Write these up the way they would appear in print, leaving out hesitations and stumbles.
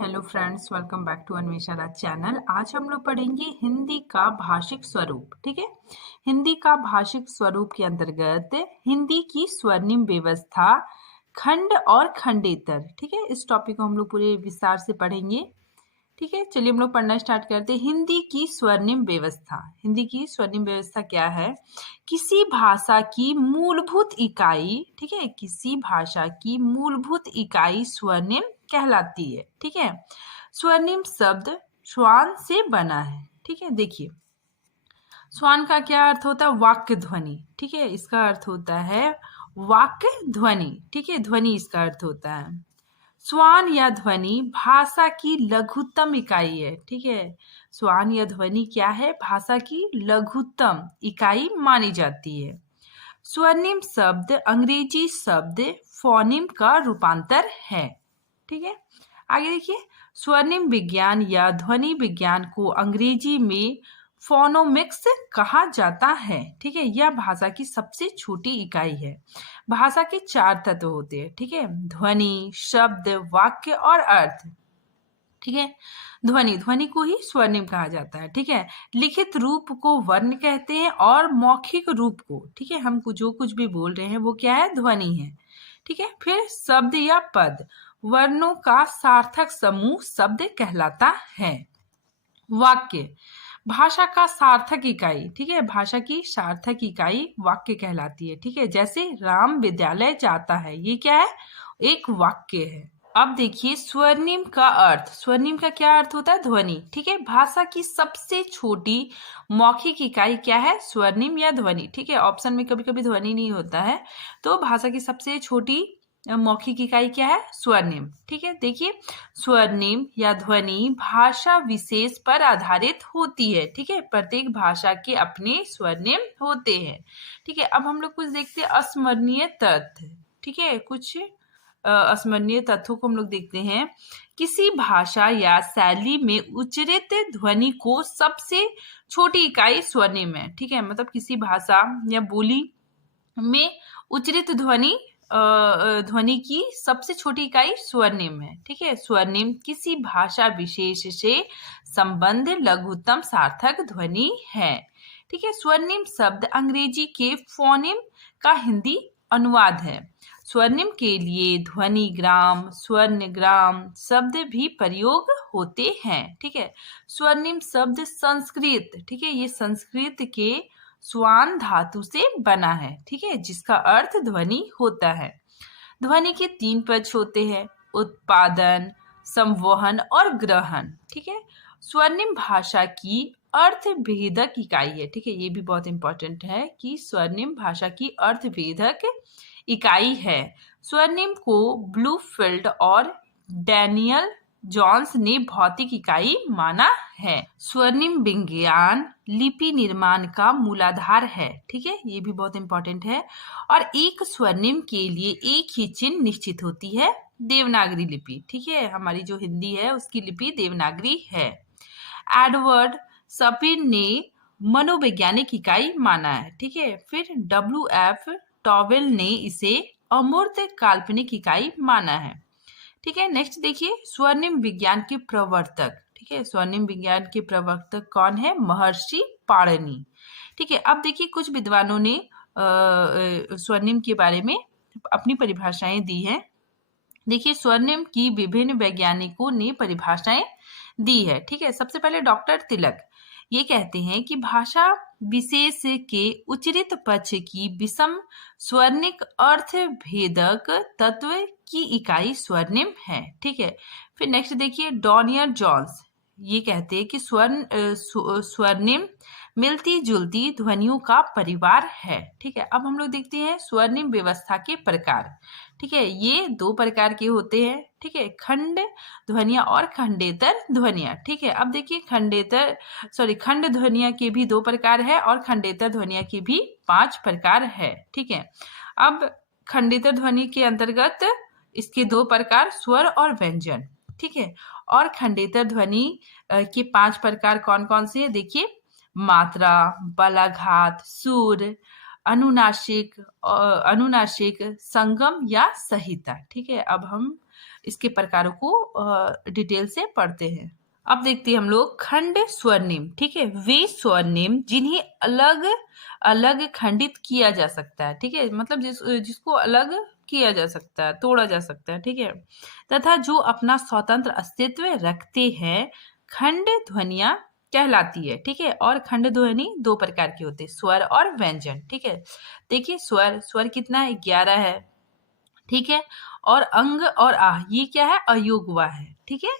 Hello friends, welcome back to Anvesha Raj channel. आज हम लोग पढ़ेंगे हिंदी का भाषिक स्वरूप। ठीक है, हिंदी का भाषिक स्वरूप के अंतर्गत हिंदी की स्वर्णिम व्यवस्था, खंड और खंडेतर। ठीक है, इस टॉपिक को हम लोग पूरे विस्तार से पढ़ेंगे। ठीक है, चलिए हम लोग पढ़ना स्टार्ट करते हैं। हिंदी की स्वर्णिम व्यवस्था। हिंदी की स्वर्णिम व्यवस्था क्या है? किसी भाषा की मूलभूत इकाई, ठीक है, किसी भाषा की मूलभूत इकाई स्वर्णिम कहलाती है। ठीक है, स्वर्णिम शब्द श्वान से बना है। ठीक है, देखिए श्वान का क्या अर्थ होता है? वाक्य ध्वनि। ठीक है, इसका अर्थ होता है वाक्य ध्वनि। ठीक है, ध्वनि इसका अर्थ होता है। श्वान या ध्वनि भाषा की लघुत्तम इकाई है। ठीक है, श्वान या ध्वनि क्या है? भाषा की लघुत्तम इकाई मानी जाती है। स्वर्णिम शब्द अंग्रेजी शब्द फोनिम का रूपांतर है। ठीक है, आगे देखिए, स्वर्णिम विज्ञान या ध्वनि विज्ञान को अंग्रेजी में फोनोमिक्स कहा जाता है। ठीक है, यह भाषा की सबसे छोटी इकाई है। भाषा के 4 तत्व होते हैं। ठीक है, ध्वनि, शब्द, वाक्य और अर्थ। ठीक है, ध्वनि, ध्वनि को ही स्वर्णिम कहा जाता है। ठीक है, लिखित रूप को वर्ण कहते हैं और मौखिक रूप को, ठीक है, हम जो कुछ भी बोल रहे हैं वो क्या है? ध्वनि है। ठीक है, फिर शब्द या पद, वर्णों का सार्थक समूह शब्द कहलाता है। वाक्य, भाषा का सार्थक इकाई। ठीक है, भाषा की सार्थक इकाई वाक्य कहलाती है। ठीक है, जैसे राम विद्यालय जाता है, ये क्या है? एक वाक्य है। अब देखिए स्वर्णिम का अर्थ। स्वर्णिम का क्या अर्थ होता है? ध्वनि। ठीक है, भाषा की सबसे छोटी मौखिक इकाई क्या है? स्वर्णिम या ध्वनि। ठीक है, ऑप्शन में कभी कभी ध्वनि नहीं होता है, तो भाषा की सबसे छोटी मौखिक इकाई क्या है? स्वर्णिम। ठीक है, देखिए स्वर्णिम या ध्वनि भाषा विशेष पर आधारित होती है। ठीक है, प्रत्येक भाषा के अपने स्वर्णिम होते हैं। ठीक है, अब हम लोग कुछ देखते हैं अस्मरणीय तथ्य। ठीक है, कुछ अस्मरणीय तथ्यों को हम लोग देखते हैं। किसी भाषा या शैली में उच्चरित ध्वनि को सबसे छोटी इकाई स्वर्णिम है। ठीक है, मतलब किसी भाषा या बोली में उच्चरित ध्वनि की सबसे छोटी इकाई स्वर्णिम है। ठीक है, स्वर्णिम किसी भाषा विशेष से संबंध लघुत्तम सार्थक ध्वनि है। ठीक है, स्वर्णिम शब्द अंग्रेजी के फोनिम का हिंदी अनुवाद है। स्वर्णिम के लिए ध्वनिग्राम, स्वर्णग्राम शब्द भी प्रयोग होते हैं। ठीक है, स्वर्णिम शब्द संस्कृत, ठीक है, ये संस्कृत के स्वान धातु से बना है। ठीक है, जिसका अर्थ ध्वनि होता है। ध्वनि के 3 पक्ष होते हैं, उत्पादन, संवहन और ग्रहण। ठीक है, स्वर्णिम भाषा की अर्थभेदक इकाई है। ठीक है, ये भी बहुत इंपॉर्टेंट है कि स्वर्णिम भाषा की अर्थभेदक इकाई है। स्वर्णिम को ब्लूफील्ड और डैनियल जॉन्स ने भौतिक इकाई माना है। स्वर्णिम विज्ञान लिपि निर्माण का मूलाधार है। ठीक है, ये भी बहुत इंपॉर्टेंट है। और एक स्वर्णिम के लिए एक ही चिन्ह निश्चित होती है, देवनागरी लिपि। ठीक है, हमारी जो हिंदी है उसकी लिपि देवनागरी है। एडवर्ड सपिन ने मनोवैज्ञानिक इकाई माना है। ठीक है, फिर WF टॉवेल ने इसे अमूर्त काल्पनिक इकाई माना है। ठीक है, नेक्स्ट देखिए स्वर्णिम विज्ञान के प्रवर्तक। ठीक है, स्वर्णिम विज्ञान के प्रवर्तक कौन है? महर्षि पाणिनि। ठीक है, अब देखिए कुछ विद्वानों ने स्वर्णिम के बारे में अपनी परिभाषाएं दी हैं। देखिए स्वर्णिम की विभिन्न वैज्ञानिकों ने परिभाषाएं दी है। ठीक है, सबसे पहले डॉक्टर तिलक ये कहते हैं कि भाषा विशेष के उच्चरित पक्ष की विषम स्वर्णिक अर्थ भेदक तत्व की इकाई स्वर्णिम है। ठीक है, फिर नेक्स्ट देखिए डॉनियर जॉन्स ये कहते हैं कि स्वर्णिम मिलती जुलती ध्वनियों का परिवार है। ठीक है, अब हम लोग देखते हैं स्वर्णिम व्यवस्था के प्रकार। ठीक है, ये 2 प्रकार के होते हैं। ठीक है, खंड ध्वनिया और खंडेतर ध्वनिया। ठीक है, अब देखिए खंड ध्वनिया के भी 2 प्रकार है और खंडेतर ध्वनिया के भी 5 प्रकार है। ठीक है, अब खंडेतर ध्वनि के अंतर्गत इसके 2 प्रकार स्वर और व्यंजन। ठीक है, और खंडेतर ध्वनि के 5 प्रकार कौन कौन से हैं? देखिए मात्रा, बलाघात, सुर, अनुनासिक, संगम या संहिता। ठीक है, अब हम इसके प्रकारों को डिटेल से पढ़ते हैं। अब देखते हैं हम लोग खंड स्वरनिम। ठीक है, वे स्वरनिम जिन्हें अलग अलग खंडित किया जा सकता है। ठीक है, मतलब जिसको अलग किया जा सकता है, तोड़ा जा सकता है। ठीक है, तथा जो अपना स्वतंत्र अस्तित्व रखते हैं, खंड ध्वनियां कहलाती है। ठीक है, और खंड ध्वनि दो प्रकार के होते हैं, स्वर और व्यंजन। ठीक है, देखिए स्वर, स्वर कितना है, 11 है। ठीक है, और अंग और आह ये क्या है, अयोगवा है। ठीक है,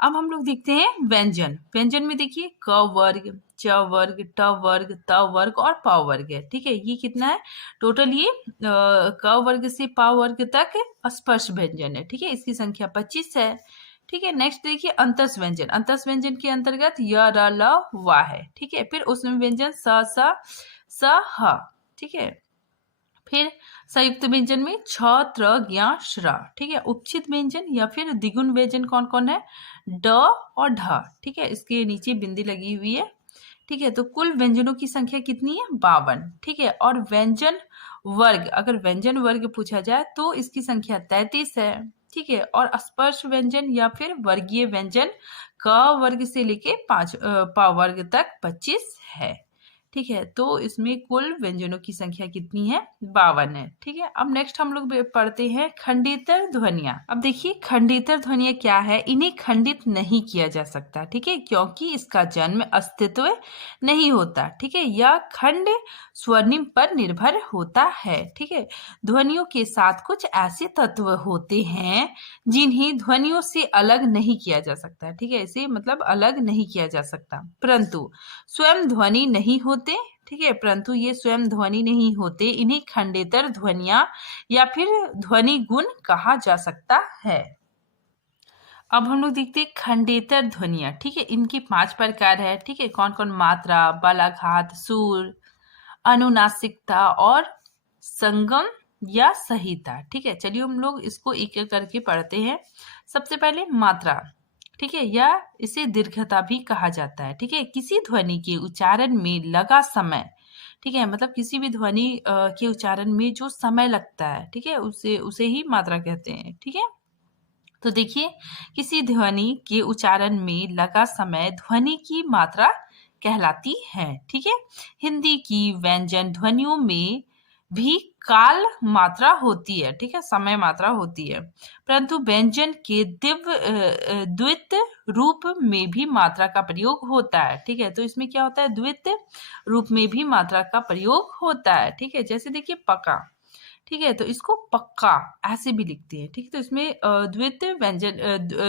अब हम लोग देखते हैं व्यंजन। व्यंजन में देखिए क वर्ग, च वर्ग, ट वर्ग, त वर्ग और प वर्ग है। ठीक है, ये कितना है टोटल, ये क वर्ग से प वर्ग तक स्पर्श व्यंजन है। ठीक है, इसकी संख्या 25 है। ठीक है, नेक्स्ट देखिए अंतस व्यंजन। अंतस व्यंजन के अंतर्गत य र ल वा है। ठीक है, फिर उसमें व्यंजन स ह। ठीक है, फिर संयुक्त व्यंजन में छ, त्र, ज्ञ, श्र। ठीक है, उपचित व्यंजन या फिर द्विगुण व्यंजन कौन कौन है, ड और ढ। ठीक है, इसके नीचे बिंदी लगी हुई है। ठीक है, तो कुल व्यंजनों की संख्या कितनी है, 52। ठीक है, और व्यंजन वर्ग, अगर व्यंजन वर्ग पूछा जाए तो इसकी संख्या 33 है। ठीक है, और स्पर्श व्यंजन या फिर वर्गीय व्यंजन क वर्ग से लेके प वर्ग तक 25 है। ठीक है, तो इसमें कुल व्यंजनों की संख्या कितनी है, 52 है। ठीक है, अब नेक्स्ट हम लोग पढ़ते हैं खंडितर ध्वनियां। अब देखिए खंडितर ध्वनियां क्या है, इन्हें खंडित नहीं किया जा सकता। ठीक है, क्योंकि इसका जन्म अस्तित्व नहीं होता। ठीक है, यह खंड स्वर्निम पर निर्भर होता है। ठीक है, ध्वनियों के साथ कुछ ऐसे तत्व होते हैं जिन्हें ध्वनियों से अलग नहीं किया जा सकता। ठीक है, इसे मतलब अलग नहीं किया जा सकता, परंतु स्वयं ध्वनि नहीं होते। ठीक है, परंतु ये स्वयं ध्वनि नहीं होते, इन्हें खंडेतर ध्वनियां या फिर ध्वनि गुण कहा जा सकता है। अब हम लोग देखते हैं खंडेतर ध्वनियां। ठीक है, इनके 5 प्रकार है। ठीक है, कौन कौन, मात्रा, बलाघात, सुर, अनुनासिकता और संगम या सहिता। ठीक है, चलिए हम लोग इसको एक एक करके पढ़ते हैं। सबसे पहले मात्रा। ठीक है, या इसे दीर्घता भी कहा जाता है। ठीक है, किसी ध्वनि के उच्चारण में लगा समय। ठीक है, मतलब किसी भी ध्वनि के उच्चारण में जो समय लगता है, ठीक है, उसे उसे ही मात्रा कहते हैं। ठीक है, तो देखिए किसी ध्वनि के उच्चारण में लगा समय ध्वनि की मात्रा कहलाती है। ठीक है, हिंदी की व्यंजन ध्वनियों में भी काल मात्रा होती है। ठीक है, समय मात्रा होती है, परंतु व्यंजन के द्वित रूप में भी मात्रा का प्रयोग होता है। ठीक है, तो इसमें क्या होता है, द्वित रूप में भी मात्रा का प्रयोग होता है। ठीक है, जैसे देखिए पका। ठीक है, तो इसको पक्का ऐसे भी लिखते हैं। ठीक है, तो इसमें द्वित व्यंजन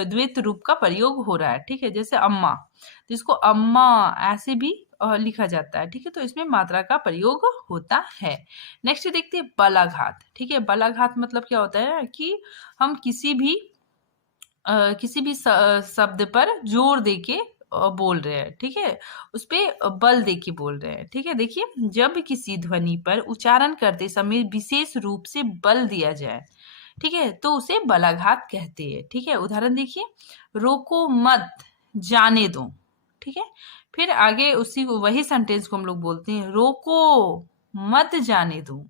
द्वित रूप का प्रयोग हो रहा है। ठीक है, जैसे अम्मा, तो इसको अम्मा ऐसे भी लिखा जाता है। ठीक है, तो इसमें मात्रा का प्रयोग होता है। नेक्स्ट देखते हैं बलाघात। ठीक है, बलाघात मतलब क्या होता है कि हम किसी भी शब्द पर जोर देके बोल रहे हैं। ठीक है, उस पे बल देके बोल रहे हैं। ठीक है, देखिए जब किसी ध्वनि पर उच्चारण करते समय विशेष रूप से बल दिया जाए, ठीक है, तो उसे बलाघात कहते हैं। ठीक है, उदाहरण देखिए, रोको मत, जाने दो। ठीक है, फिर आगे उसी वही सेंटेंस को हम लोग बोलते हैं, रोको मत, जाने दो।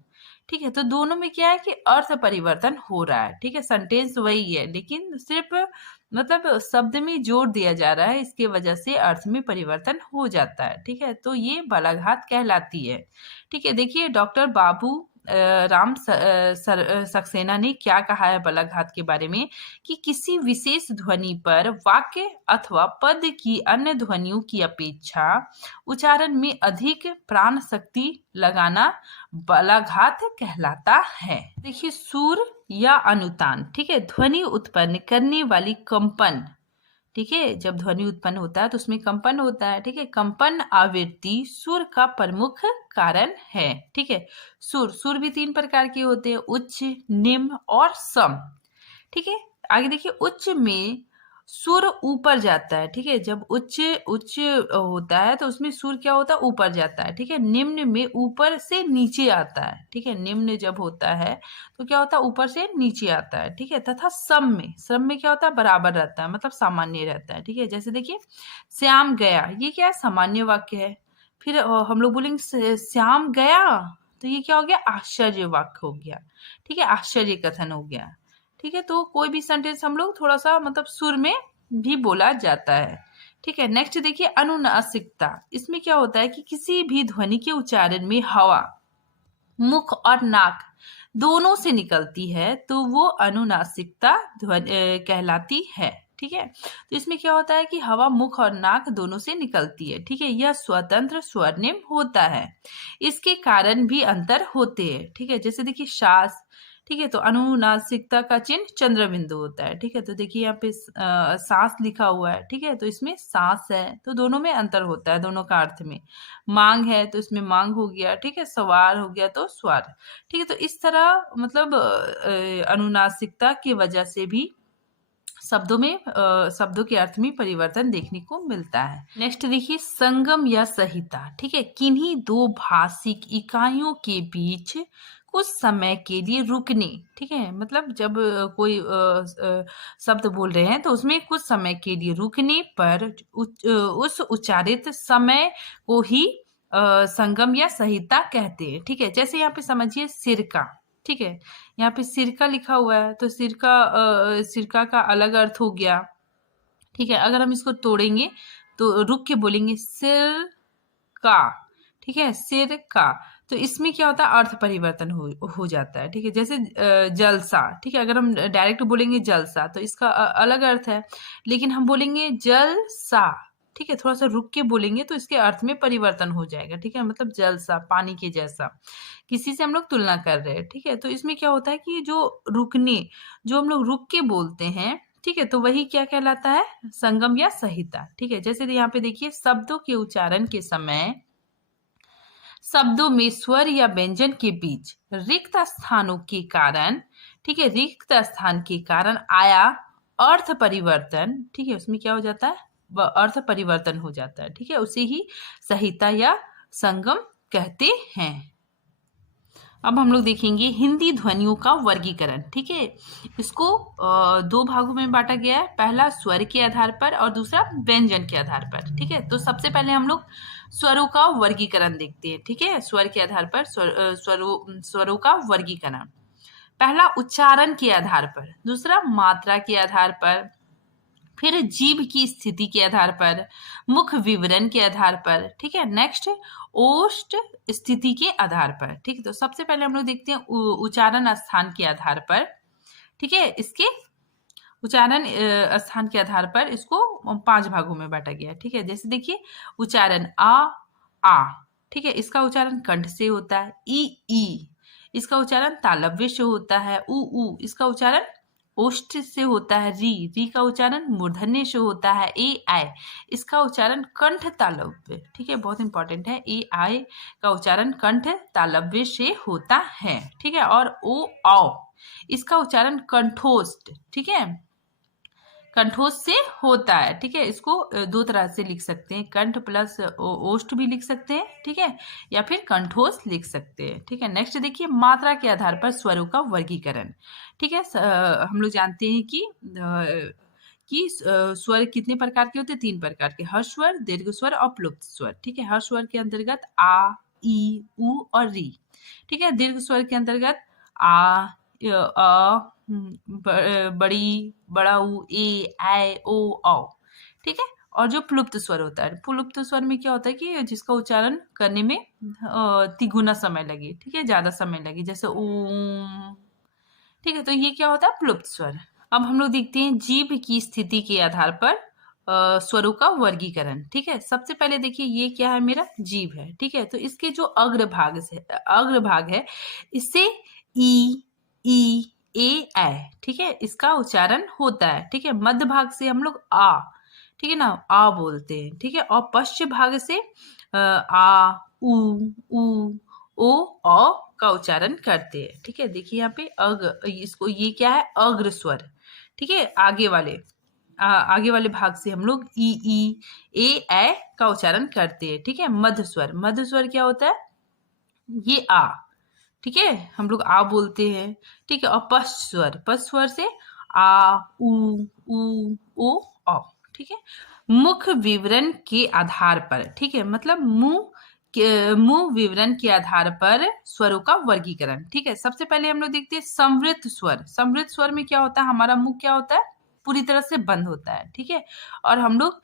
ठीक है, तो दोनों में क्या है कि अर्थ परिवर्तन हो रहा है। ठीक है, सेंटेंस वही है, लेकिन सिर्फ मतलब शब्द में जोर दिया जा रहा है, इसके वजह से अर्थ में परिवर्तन हो जाता है। ठीक है, तो ये बलाघात कहलाती है। ठीक है, देखिए डॉक्टर बाबू राम सक्सेना ने क्या कहा है बलाघात के बारे में, कि किसी विशेष ध्वनि पर वाक्य अथवा पद की अन्य ध्वनियों की अपेक्षा उच्चारण में अधिक प्राण शक्ति लगाना बलाघात कहलाता है। देखिए सुर या अनुतान। ठीक है, ध्वनि उत्पन्न करने वाली कंपन। ठीक है, जब ध्वनि उत्पन्न होता है तो उसमें कंपन होता है। ठीक है, कंपन आवृत्ति सुर का प्रमुख कारण है। ठीक है, सुर भी 3 प्रकार के होते हैं, उच्च, निम्न और सम। ठीक है, आगे देखिए उच्च में सुर ऊपर जाता है। ठीक है, जब उच्च उच्च होता है तो उसमें सुर क्या होता है, ऊपर जाता है। ठीक है, निम्न में ऊपर से नीचे आता है। ठीक है, निम्न जब होता है तो क्या होता है, ऊपर से नीचे आता है। ठीक है, तथा सम में क्या होता है, बराबर रहता है, मतलब सामान्य रहता है। ठीक है, जैसे देखिए श्याम गया, ये क्या है, सामान्य वाक्य है। फिर हम लोग बोलेंगे श्याम गया, तो ये क्या हो गया, आश्चर्य वाक्य हो गया। ठीक है, आश्चर्य कथन हो गया। ठीक है, तो कोई भी सेंटेंस हम लोग थोड़ा सा मतलब सुर में भी बोला जाता है। ठीक है, नेक्स्ट देखिए अनुनासिकता। इसमें क्या होता है कि किसी भी ध्वनि के उच्चारण में हवा मुख और नाक दोनों से निकलती है तो वो अनुनासिकता कहलाती है। ठीक है, तो इसमें क्या होता है कि हवा मुख और नाक दोनों से निकलती है। ठीक है, यह स्वतंत्र स्वर्णिम होता है, इसके कारण भी अंतर होते हैं। ठीक है, जैसे देखिए श्वास, ठीक है, तो अनुनासिकता का चिन्ह चंद्र बिंदु होता है। ठीक है, तो देखिए यहाँ पे सांस लिखा हुआ है। ठीक है, तो इसमें सांस है, तो दोनों में अंतर होता है, दोनों का अर्थ में। मांग है तो इसमें मांग हो गया। ठीक है, सवार हो गया तो स्वार। ठीक है, तो इस तरह मतलब अनुनासिकता की वजह से भी शब्दों के अर्थ में परिवर्तन देखने को मिलता है। नेक्स्ट देखिए संगम या संहिता। ठीक है, किन्हीं दो भाषिक इकाइयों के बीच कुछ समय के लिए रुकने। ठीक है, मतलब जब कोई शब्द बोल रहे हैं तो उसमें कुछ समय के लिए रुकने पर उस उच्चारित समय को ही संगम या संहिता कहते हैं। ठीक है, जैसे यहाँ पे समझिए सिरका। ठीक है, यहाँ पे सिरका लिखा हुआ है तो सिरका का अलग अर्थ हो गया। ठीक है, अगर हम इसको तोड़ेंगे तो रुक के बोलेंगे सिर का। ठीक है, सिर का, तो इसमें क्या होता है अर्थ परिवर्तन हो जाता है। ठीक है, जैसे जलसा। ठीक है, अगर हम डायरेक्ट बोलेंगे जलसा तो इसका अलग अर्थ है, लेकिन हम बोलेंगे जलसा। ठीक है, थोड़ा सा रुक के बोलेंगे तो इसके अर्थ में परिवर्तन हो जाएगा। ठीक है, मतलब जलसा, पानी के जैसा, किसी से हम लोग तुलना कर रहे हैं। ठीक है, तो इसमें क्या होता है कि जो रुकने, जो हम लोग रुक के बोलते हैं, ठीक है, तो वही क्या कहलाता है संगम या संहिता। ठीक है, जैसे यहाँ पे देखिए शब्दों के उच्चारण के समय शब्दों में स्वर या व्यंजन के बीच रिक्त स्थानों के कारण, ठीक है, रिक्त स्थान के कारण आया अर्थ परिवर्तन। ठीक है, उसमें क्या हो जाता है अर्थ परिवर्तन हो जाता है। ठीक है, उसे ही संहिता या संगम कहते हैं। अब हम लोग देखेंगे हिंदी ध्वनियों का वर्गीकरण। ठीक है, इसको दो भागों में बांटा गया है, पहला स्वर के आधार पर और दूसरा व्यंजन के आधार पर। ठीक है, तो सबसे पहले हम लोग स्वरों का वर्गीकरण देखते हैं। ठीक है, स्वर के आधार पर स्वरों का वर्गीकरण। पहला उच्चारण के आधार पर, दूसरा मात्रा के आधार पर, फिर जीभ की स्थिति के आधार पर, मुख विवरण के आधार पर। ठीक है, नेक्स्ट ओष्ठ स्थिति के आधार पर। ठीक है, तो सबसे पहले हम लोग देखते हैं उच्चारण स्थान के आधार पर। ठीक है, इसके उच्चारण स्थान के आधार पर इसको 5 भागों में बांटा गया है। ठीक है, जैसे देखिए उच्चारण आ। ठीक है, इसका उच्चारण कंठ से होता है। ई, इसका उच्चारण तालव्य से होता है। उ, इसका उच्चारण ओष्ठ से होता है। री का उच्चारण मूर्धन्य से होता है। ए आई, इसका उच्चारण कंठ तालव्य। ठीक है, बहुत इंपॉर्टेंट है। ए आई का उच्चारण कंठ तालव्य से होता है। ठीक है, और ओ औ, इसका उच्चारण कंठोष्ठ, ठीक है, कंठोष्ठ से होता है। ठीक है, इसको दो तरह से लिख सकते हैं, कंठ प्लस ओष्ठ भी लिख सकते हैं। ठीक है, या फिर कंठोष्ठ लिख सकते हैं। ठीक है, नेक्स्ट देखिए मात्रा के आधार पर स्वरों का वर्गीकरण। ठीक है, हम लोग जानते हैं कि स्वर कितने प्रकार के होते हैं, 3 प्रकार के, हर्ष स्वर, दीर्घ स्वर और प्लुप्त स्वर। ठीक है, हर्ष स्वर के अंतर्गत आ, ई, उ और री। ठीक है, दीर्घ स्वर के अंतर्गत आ, अ, बड़ी, बड़ा ऊ, ए, ऐ, ओ, औ। ठीक है, और जो प्लुप्त स्वर होता है, प्लुप्त स्वर में क्या होता है कि जिसका उच्चारण करने में तिगुना समय लगे। ठीक है, ज्यादा समय लगे, जैसे ओम। ठीक है, तो ये क्या होता है प्लुप्त स्वर। अब हम लोग देखते हैं जीभ की स्थिति के आधार पर स्वरों का वर्गीकरण। ठीक है, सबसे पहले देखिए ये क्या है, मेरा जीभ है। ठीक है, तो इसके जो अग्रभाग है, इससे ई, ए, ऐ, ठीक है, इसका उच्चारण होता है। ठीक है, मध्य भाग से हम लोग आ, ठीक है ना, आ बोलते हैं। ठीक है, और पश्चिम भाग से आ, उ, ओ, औ का उच्चारण करते हैं। ठीक है, देखिए यहाँ पे इसको ये क्या है अग्र स्वर। ठीक है, आगे वाले भाग से हम लोग ई, ए, ऐ का उच्चारण करते हैं। ठीक है, मध्य स्वर क्या होता है, ये आ। ठीक है, हम लोग आ बोलते हैं। ठीक है, और पश्च स्वर से आ, उ, ओ, औ। ठीक है, मुख विवरण के आधार पर। ठीक है, मतलब मुंह मुंह विवरण के आधार पर स्वरों का वर्गीकरण। ठीक है, सबसे पहले हम लोग देखते हैं संवृत स्वर। संवृत स्वर में क्या होता है, हमारा मुंह क्या होता है, पूरी तरह से बंद होता है। ठीक है, और हम लोग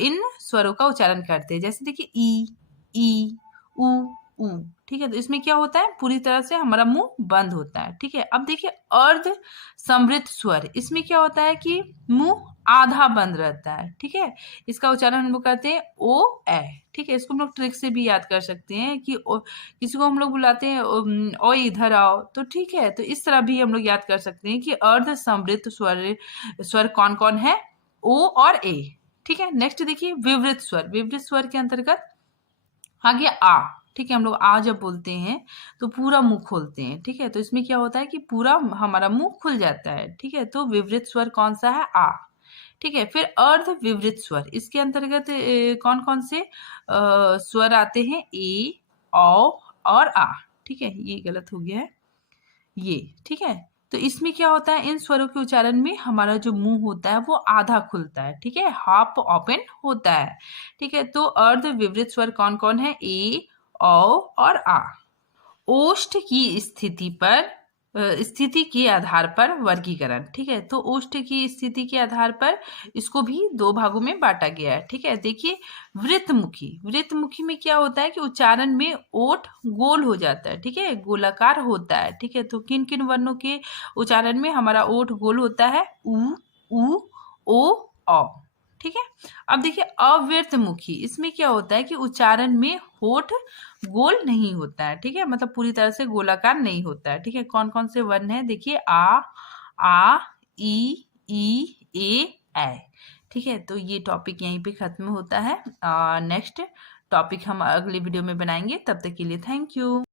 इन स्वरों का उच्चारण करते हैं। जैसे देखिए ई उ ऊ। ठीक है, तो इसमें क्या होता है, पूरी तरह से हमारा मुंह बंद होता है। ठीक है, अब देखिए अर्ध समृत स्वर, इसमें क्या होता है कि मुंह आधा बंद रहता है। ठीक है, इसका उच्चारण हम लोग करते हैं ओ ए। ठीक है, इसको हम लोग ट्रिक से भी याद कर सकते हैं कि किसी को हम लोग बुलाते हैं ओ इधर आओ, तो ठीक है, तो इस तरह भी हम लोग याद कर सकते हैं कि अर्ध समृत स्वर कौन कौन है, ओ और ए। ठीक है, नेक्स्ट देखिए विवृत स्वर। विवृत स्वर के अंतर्गत आ गया आ। ठीक है, हम लोग आ जब बोलते हैं तो पूरा मुंह खोलते हैं। ठीक है, तो इसमें क्या होता है कि पूरा हमारा मुंह खुल जाता है। ठीक है, तो विवृत स्वर कौन सा है, आ। ठीक है, फिर अर्ध विवृत स्वर, इसके अंतर्गत कौन कौन से स्वर आते हैं, ए औ और आ। ठीक है, ये गलत हो गया है ये। ठीक है, तो इसमें क्या होता है, इन स्वरों के उच्चारण में हमारा जो मुंह होता है वो आधा खुलता है। ठीक है, हाफ ओपन होता है। ठीक है, तो अर्ध विवृत स्वर कौन कौन है, ए औ और आ। ओष्ठ की स्थिति के आधार पर वर्गीकरण। ठीक है, तो ओष्ठ की स्थिति के आधार पर इसको भी दो भागों में बांटा गया है। ठीक है, देखिए वृत्तमुखी। वृत्तमुखी में क्या होता है कि उच्चारण में ओठ गोल हो जाता है। ठीक है, गोलाकार होता है। ठीक है, तो किन किन वर्णों के उच्चारण में हमारा ओठ गोल होता है, उ ओ औ। ठीक है, अब देखिए अव्यर्थमुखी, इसमें क्या होता है कि उच्चारण में होठ गोल नहीं होता है। ठीक है, मतलब पूरी तरह से गोलाकार नहीं होता है। ठीक है, कौन कौन से वर्ण है, देखिए आ ई ए। ठीक है, तो ये टॉपिक यहीं पे खत्म होता है। नेक्स्ट टॉपिक हम अगले वीडियो में बनाएंगे। तब तक के लिए थैंक यू।